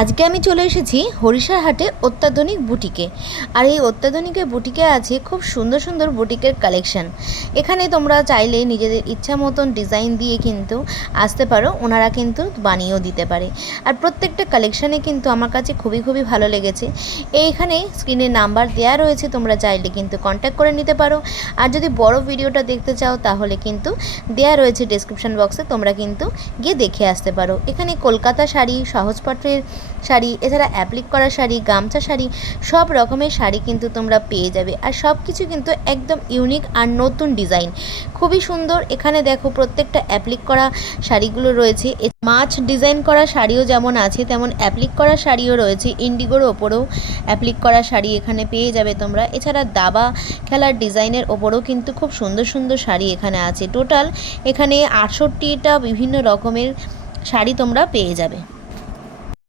আজকে আমি চলে এসেছি হরিষার হাটে অত্যাধুনিক বুটিকে। আর এই অত্যাধুনিকের বুটিকে আছে খুব সুন্দর সুন্দর বুটিকের কালেকশন। এখানে তোমরা চাইলে নিজেদের ইচ্ছা মতন ডিজাইন দিয়ে কিন্তু আসতে পারো, ওনারা কিন্তু বানিয়েও দিতে পারে। আর প্রত্যেকটা কালেকশানে কিন্তু আমার কাছে খুবই খুবই ভালো লেগেছে। এইখানে স্ক্রিনে নাম্বার দেওয়া রয়েছে, তোমরা চাইলে কিন্তু কন্ট্যাক্ট করে নিতে পারো। আর যদি বড় ভিডিওটা দেখতে চাও তাহলে কিন্তু দেওয়া রয়েছে ডেসক্রিপশন বক্সে, তোমরা কিন্তু গিয়ে দেখে আসতে পারো। এখানে কলকাতা শাড়ি, সহজপাঠের শাড়ি, এছাড়া অ্যাপ্লিক করা শাড়ি, গামছা শাড়ি, সব রকমের শাড়ি কিন্তু তোমরা পেয়ে যাবে। আর সব কিছু কিন্তু একদম ইউনিক আর নতুন ডিজাইন, খুবই সুন্দর। এখানে দেখো প্রত্যেকটা অ্যাপ্লিক করা শাড়িগুলো রয়েছে। মাছ ডিজাইন করা শাড়িও যেমন আছে তেমন অ্যাপ্লিক করা শাড়িও রয়েছে। ইন্ডিগোর ওপরেও অ্যাপ্লিক করা শাড়ি এখানে পেয়ে যাবে তোমরা। এছাড়া দাবা খেলার ডিজাইনের ওপরেও কিন্তু খুব সুন্দর সুন্দর শাড়ি এখানে আছে। টোটাল এখানে 68টা বিভিন্ন রকমের শাড়ি তোমরা পেয়ে যাবে।